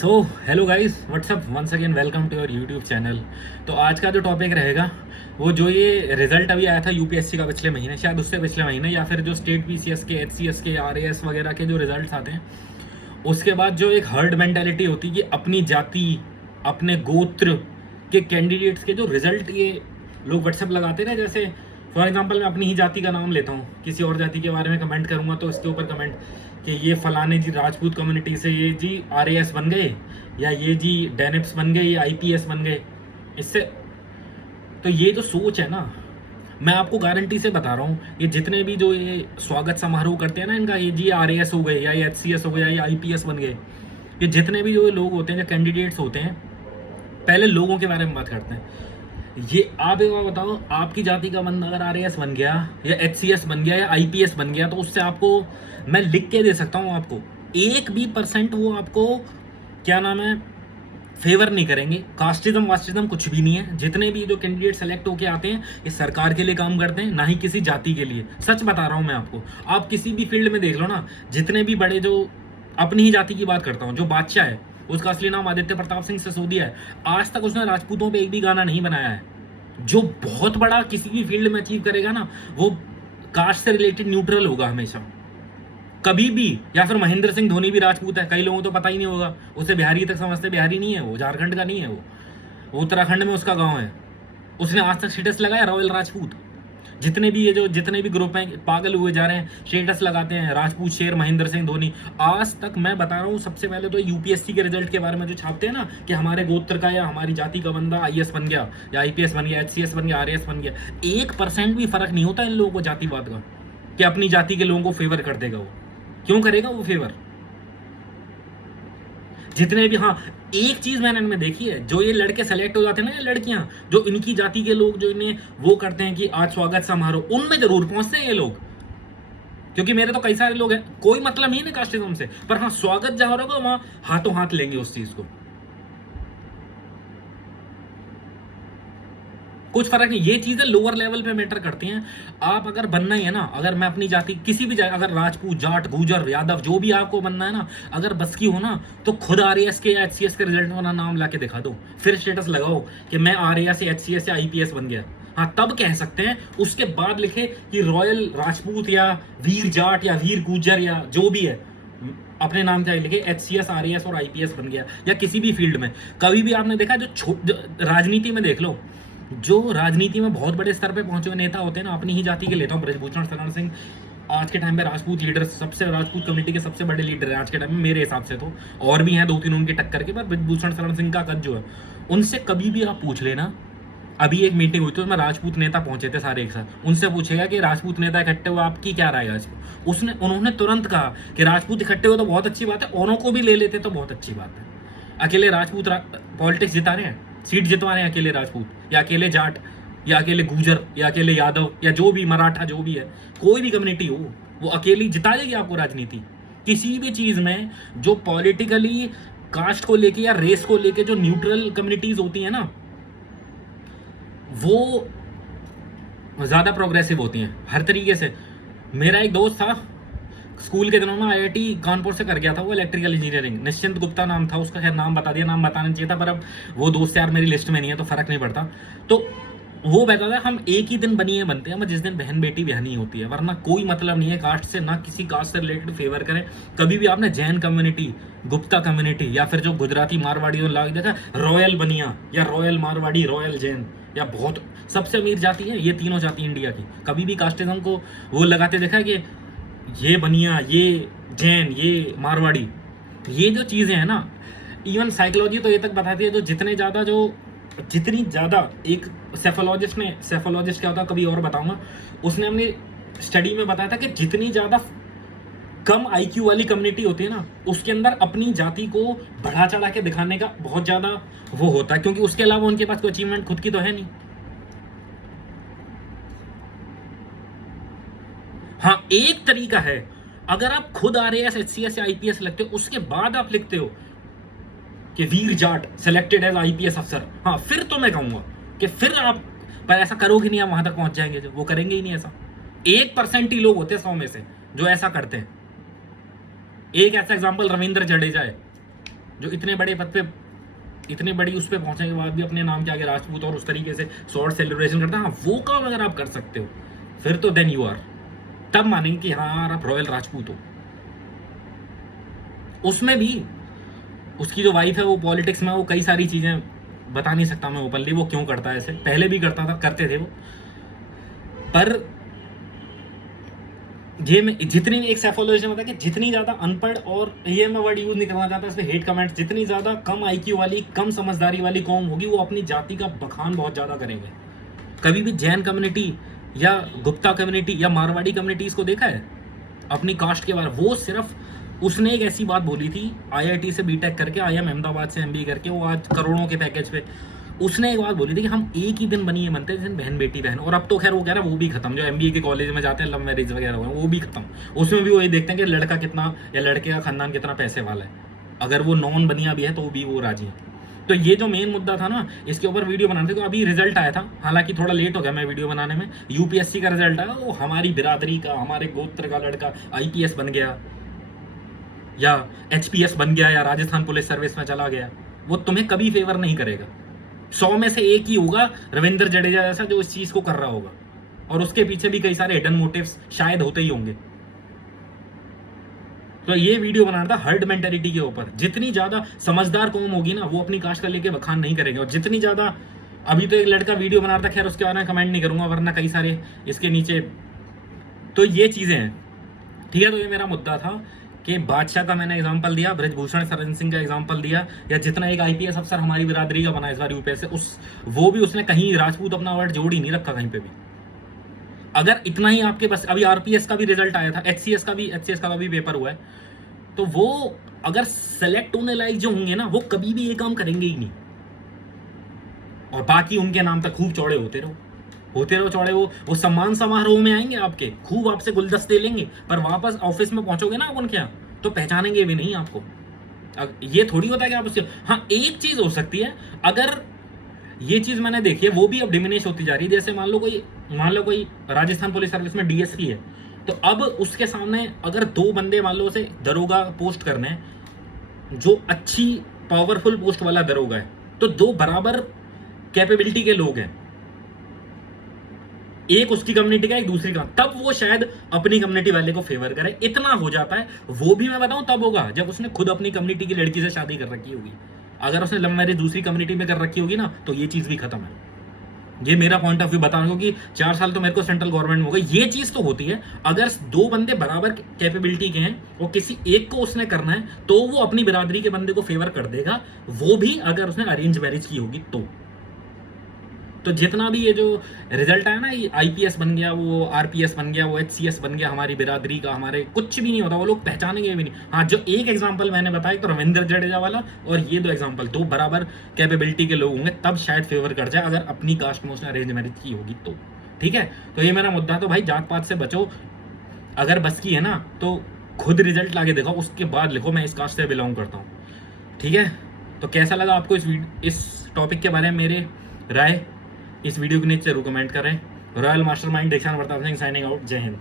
So hello guys what's up once again welcome to your YouTube channel. तो आज का जो टॉपिक रहेगा वो जो ये रिजल्ट अभी आया था यूपीएससी का पिछले महीने, शायद उससे पिछले महीने, या फिर जो स्टेट पीसीएस के एचसीएस के आरएएस वगैरह के जो रिजल्ट्स आते हैं उसके बाद जो एक हर्ड मेंटालिटी होती है कि अपनी जाति अपने गोत्र के कैंडिडेट्स के जो रिजल्ट ये लोग व्हाट्सएप लगाते हैं ना, जैसे फॉर एग्जांपल मैं अपनी ही जाति का नाम लेता हूँ, किसी और जाति के बारे में कमेंट करूंगा तो इसके ऊपर कमेंट कि ये फलाने जी राजपूत कम्युनिटी से ये जी आरएएस बन गए, या ये जी डेनिप्स बन गए, ये आईपीएस बन गए। इससे तो ये जो सोच है ना, मैं आपको गारंटी से बता रहा हूँ, ये जितने भी जो ये स्वागत समारोह करते हैं ना इनका, ये जी आरएएस हो गए या ये एचसीएस हो गया या आईपीएस बन गए, ये जितने भी जो लोग होते हैं, जो कैंडिडेट्स होते हैं, पहले लोगों के बारे में बात करते हैं। ये आप एक बार बताओ, आपकी जाति का बंदा अगर आरएएस बन गया या एचसीएस बन गया या आईपीएस बन गया तो उससे आपको मैं लिख के दे सकता हूँ, आपको 1% वो आपको क्या नाम है फेवर नहीं करेंगे। कास्टिज्म वास्टिज्म कुछ भी नहीं है। जितने भी जो कैंडिडेट सेलेक्ट होके आते हैं ये सरकार के लिए काम करते हैं, ना ही किसी जाति के लिए। सच बता रहा हूँ मैं आपको, आप किसी भी फील्ड में देख लो ना, जितने भी बड़े, जो अपनी ही जाति की बात करता हूँ, जो बादशाह है उसका असली नाम आदित्य प्रताप सिंह सिसोदिया है, आज तक उसने राजपूतों पे एक भी गाना नहीं बनाया है। जो बहुत बड़ा किसी भी फील्ड में अचीव करेगा ना, वो कास्ट से रिलेटेड न्यूट्रल होगा हमेशा, कभी भी। या फिर महेंद्र सिंह धोनी भी राजपूत है, कई लोगों को तो पता ही नहीं होगा, उसे बिहारी तक समझते, बिहारी नहीं है वो, झारखंड का नहीं है वो उत्तराखंड में उसका गांव है। उसने आज तक स्टेटस लगाया रॉयल राजपूत। जितने भी ग्रुप हैं पागल हुए जा रहे हैं, स्टेटस लगाते हैं राजपूत शेर महेंद्र सिंह धोनी। आज तक मैं बता रहा हूँ, सबसे पहले तो यूपीएससी के रिजल्ट के बारे में जो छापते हैं ना कि हमारे गोत्र का या हमारी जाति का बंदा आईएएस बन गया या आईपीएस बन गया, एचसीएस बन गया, आरएएस बन गया, 1% भी फर्क नहीं होता इन लोगों को जातिवाद का कि अपनी जाति के लोगों को फेवर कर देगा। वो क्यों करेगा वो फेवर? जितने भी, हाँ, एक चीज मैंने इनमें देखी है, जो ये लड़के सेलेक्ट हो जाते हैं ना, ये लड़कियां, जो इनकी जाति के लोग, जो इन्हें वो करते हैं कि आज स्वागत समारोह, उनमें जरूर पहुंचते हैं ये लोग। क्योंकि मेरे तो कई सारे लोग हैं, कोई मतलब नहीं है कास्टिज्म से, पर हाँ स्वागत जहां होगा वहां हाथों हाथ लेंगे उस चीज को। कुछ फर्क नहीं, ये चीजें लोअर लेवल पे मैटर करती हैं। आप अगर बनना ही है ना, अगर मैं अपनी जाति किसी भी जाति, अगर राजपूत, जाट, गुजर, यादव, जो भी आपको बनना है ना, अगर बस की हो ना, तो खुद आरएएस के या एचसीएस के रिजल्ट में नाम लाके दिखा दो, फिर स्टेटस लगाओ कि मैं आरएएस या एचसीएस या आईपीएस बन गया। हाँ तब कह सकते हैं, उसके बाद लिखे कि रॉयल राजपूत या वीर जाट या वीर गुजर या जो भी है, अपने नाम क्या लिखे, एचसीएस, आरएएस और आईपीएस बन गया, या किसी भी फील्ड में। कभी भी आपने देखा, जो राजनीति में देख लो, जो राजनीति में बहुत बड़े स्तर पे पहुंचे हुए नेता होते हैं ना, अपनी ही जाति के लेता हूँ, ब्रजभूषण शरण सिंह आज के टाइम पे राजपूत लीडर, सबसे राजपूत कम्युनिटी के सबसे बड़े लीडर है आज के टाइम में मेरे हिसाब से। तो और भी हैं 2-3 उनकी टक्कर के, पर ब्रजभूषण शरण सिंह का कद जो है, उनसे कभी भी आप पूछ लेना। अभी एक मीटिंग हुई थी, उसमें राजपूत नेता पहुंचे थे सारे एक साथ, उनसे पूछेगा कि राजपूत नेता इकट्ठे हुए आपकी क्या राय है आज। उन्होंने तुरंत कहा कि राजपूत इकट्ठे हो तो बहुत अच्छी बात है, औरों को भी ले लेते तो बहुत अच्छी बात है। अकेले राजपूत पॉलिटिक्स जिता रहे हैं, सीट जितवा रहे हैं अकेले राजपूत, या अकेले जाट, या अकेले गुजर, या अकेले यादव, या जो भी मराठा, जो भी है, कोई भी कम्युनिटी हो, वो अकेली जिता देगी आपको राजनीति। किसी भी चीज में जो पॉलिटिकली कास्ट को लेके या रेस को लेके जो न्यूट्रल कम्युनिटीज होती है ना, वो ज्यादा प्रोग्रेसिव होती हैं हर तरीके से। मेरा एक दोस्त था, स्कूल के दिनों में आईआईटी कानपुर से कर गया था वो, इलेक्ट्रिकल इंजीनियरिंग, निश्चिंत गुप्ता नाम था उसका, खैर नाम बता दिया, नाम बताना चाहिए था, पर अब वो दोस्त यार मेरी लिस्ट में नहीं है तो फर्क नहीं पड़ता। तो वो कहता था हम एक ही दिन बनिए बनते हैं, जिस दिन बहन बेटी बहनी होती है, वरना कोई मतलब नहीं है कास्ट से, ना किसी कास्ट से रिलेटेड फेवर करें। कभी भी आपने जैन कम्युनिटी, गुप्ता कम्युनिटी, या फिर जो गुजराती मारवाड़ी में लाग देखा, रॉयल बनिया या रॉयल मारवाड़ी, रॉयल जैन, या बहुत सबसे अमीर जाति है ये तीनों जाति इंडिया की, कभी भी कास्टिज्म को वो लगाते देखा कि ये बनिया, ये जैन, ये मारवाड़ी, ये जो चीजें हैं ना, इवन साइकोलॉजी तो ये तक बताती है, जितनी ज्यादा एक सेफोलॉजिस्ट क्या होता है कभी और बताऊंगा, उसने अपनी स्टडी में बताया था कि जितनी ज्यादा कम आईक्यू वाली कम्युनिटी होती है ना, उसके अंदर अपनी जाति को बढ़ा चढ़ा के दिखाने का बहुत ज्यादा वो होता है, क्योंकि उसके अलावा उनके पास कोई अचीवमेंट खुद की तो है नहीं। हाँ एक तरीका है, अगर आप खुद आरएएस, एचसीएस या आईपीएस लगते हो, उसके बाद आप लिखते हो कि वीर जाट सेलेक्टेड एज आईपीएस अफसर, हाँ फिर तो मैं कहूंगा कि फिर आप, पर ऐसा करोगे नहीं, आप वहां तक पहुंच जाएंगे जो वो करेंगे ही नहीं ऐसा। 1% ही लोग होते हैं 100 में से जो ऐसा करते हैं। एक ऐसा एग्जांपल रविंद्र जडेजा है, जो इतने बड़े पद पे, इतनी बड़ी उस पे पहुंचने के बाद भी अपने नाम के आगे राजपूत और उस तरीके से शॉर्ट सेलिब्रेशन करता है, हाँ वो काम अगर आप कर सकते हो फिर तो देन यू आर, तब मानेंगे कि हाँ आप रॉयल राजपूत हो। उसमें भी उसकी जो वाइफ है वो पॉलिटिक्स में, वो कई सारी चीजें बता नहीं सकता मैं ओपनली वो क्यों करता है ऐसे, पहले भी करता था, करते थे वो। पर ये में जितनी एक साइकोलॉजी में बताया कि जितनी ज्यादा अनपढ़, और ये मैं वर्ड यूज नहीं करना चाहता इस पे हेट कमेंट्स, जितनी ज्यादा कम आईक्यू वाली, कम समझदारी वाली कौम होगी वो अपनी जाति का बखान बहुत ज्यादा करेंगे। कभी भी जैन कम्युनिटी या गुप्ता कम्युनिटी या मारवाड़ी कम्युनिटी इसको देखा है अपनी कास्ट के बारे में? वो सिर्फ उसने एक ऐसी बात बोली थी, IIT से बीटेक करके, IIM अहमदाबाद से MBA करके, वो आज करोड़ों के पैकेज पे, उसने एक बात बोली थी कि हम एक ही दिन बनिए बनते हैं जिस दिन बहन बेटी बहन। और अब तो खैर वो कह रहा है वो भी खत्म, जो MBA के कॉलेज में जाते हैं लव मैरिज वगैरह हुए वो भी खत्म। उसमें भी वो ये देखते हैं कि लड़का कितना या लड़के का खानदान कितना पैसे वाला है, अगर वो नॉन बनिया भी है तो भी वो राजी है। तो ये जो मेन मुद्दा था ना, इसके ऊपर वीडियो बनाने थे। तो अभी रिजल्ट आया था, हालांकि थोड़ा लेट हो गया मैं वीडियो बनाने में। UPSC का रिजल्ट आया, वो हमारी बिरादरी का, हमारे गोत्र का लड़का IPS बन गया या HPS बन गया या राजस्थान पुलिस सर्विस में चला गया, वो तुम्हें कभी फेवर नहीं करेगा। 100 में से एक ही होगा रविंद्र जडेजा जैसा जो इस चीज को कर रहा होगा, और उसके पीछे भी कई सारे हिडन मोटिव्स शायद होते ही होंगे। तो ये वीडियो बनाना था हर्ड मेंटेलिटी के ऊपर। जितनी ज्यादा समझदार कौम होगी ना वो अपनी कास्ट का लेके बखान नहीं करेंगे, और जितनी ज्यादा, अभी तो एक लड़का वीडियो बना रहा था, खैर उसके बारे में कमेंट नहीं करूंगा वरना कई सारे इसके नीचे, तो ये चीजें हैं। ठीक है, तो ये मेरा मुद्दा था कि बादशाह का मैंने एग्जांपल दिया, ब्रजभूषण शरण सिंह का एग्जांपल दिया, या जितना एक IPS अफसर हमारी बिरादरी का बना इस बार UPSC से, वो भी उसने कहीं राजपूत अपना वर्ड जोड़ ही नहीं रखा कहीं पे भी। अगर इतना ही आपके पास, अभी RPS का भी रिजल्ट आया था, HCS का भी पेपर हुआ है, तो वो अगर सेलेक्ट होने लायक जो होंगे ना वो कभी भी ये काम करेंगे ही नहीं, और बाकी उनके नाम तक खूब चौड़े होते रहो चौड़े। वो सम्मान समारोह में आएंगे आपके, खूब आपसे गुलदस्ते लेंगे, पर वापस ऑफिस में पहुंचोगे ना आप उनके यहाँ तो पहचानेंगे भी नहीं आपको। ये थोड़ी होता है कि आप उससे, हाँ एक चीज हो सकती है, अगर ये चीज मैंने देखी है वो भी अब डिमिनिश होती जा रही है। जैसे मान लो कोई राजस्थान पुलिस सर्विस में DSP है, तो अब उसके सामने अगर 2 बंदे मान लो उसे दरोगा पोस्ट करने हैं, जो अच्छी पावरफुल पोस्ट वाला दरोगा है, तो 2 बराबर कैपेबिलिटी के लोग हैं, एक उसकी कम्युनिटी का एक दूसरी का, तब वो शायद अपनी कम्युनिटी वाले को फेवर करे। इतना हो जाता है, वो भी मैं बताऊं तब होगा जब उसने खुद अपनी कम्युनिटी की लड़की से शादी कर रखी होगी। अगर उसने लव मैरिज दूसरी कम्युनिटी में कर रखी होगी ना तो ये चीज भी खत्म है। ये मेरा पॉइंट ऑफ व्यू बताना, क्योंकि 4 साल तो मेरे को सेंट्रल गवर्नमेंट में हो गई। ये चीज तो होती है, अगर 2 बंदे बराबर कैपेबिलिटी के हैं और किसी एक को उसने करना है तो वो अपनी बिरादरी के बंदे को फेवर कर देगा, वो भी अगर उसने अरेंज मैरिज की होगी तो जितना भी ये जो रिजल्ट आया ना, ये IPS बन गया, वो RPS बन गया, वो HCS बन गया, हमारी बिरादरी का, हमारे कुछ भी नहीं होता, वो लोग पहचानेंगे भी नहीं। हाँ, जो एक एग्जांपल मैंने बताया तो रविंद्र जडेजा वाला, और ये 2 एग्जांपल, 2 बराबर कैपेबिलिटी के लोग होंगे, तब शायद फेवर कर जाए अगर अपनी कास्ट में उसने अरेंज मैरिज की होगी तो। ठीक है, तो ये मेरा मुद्दा। तो भाई जात पात से बचो, अगर बस की है ना तो खुद रिजल्ट लाके देखो, उसके बाद लिखो मैं इस कास्ट से बिलोंग करता हूँ। ठीक है, तो कैसा लगा आपको इस टॉपिक के बारे में मेरे राय? इस वीडियो के नीचे जरूर कमेंट करें। रॉयल मास्टरमाइंड दीक्षांत प्रताप सिंह साइनिंग आउट। जय हिंद।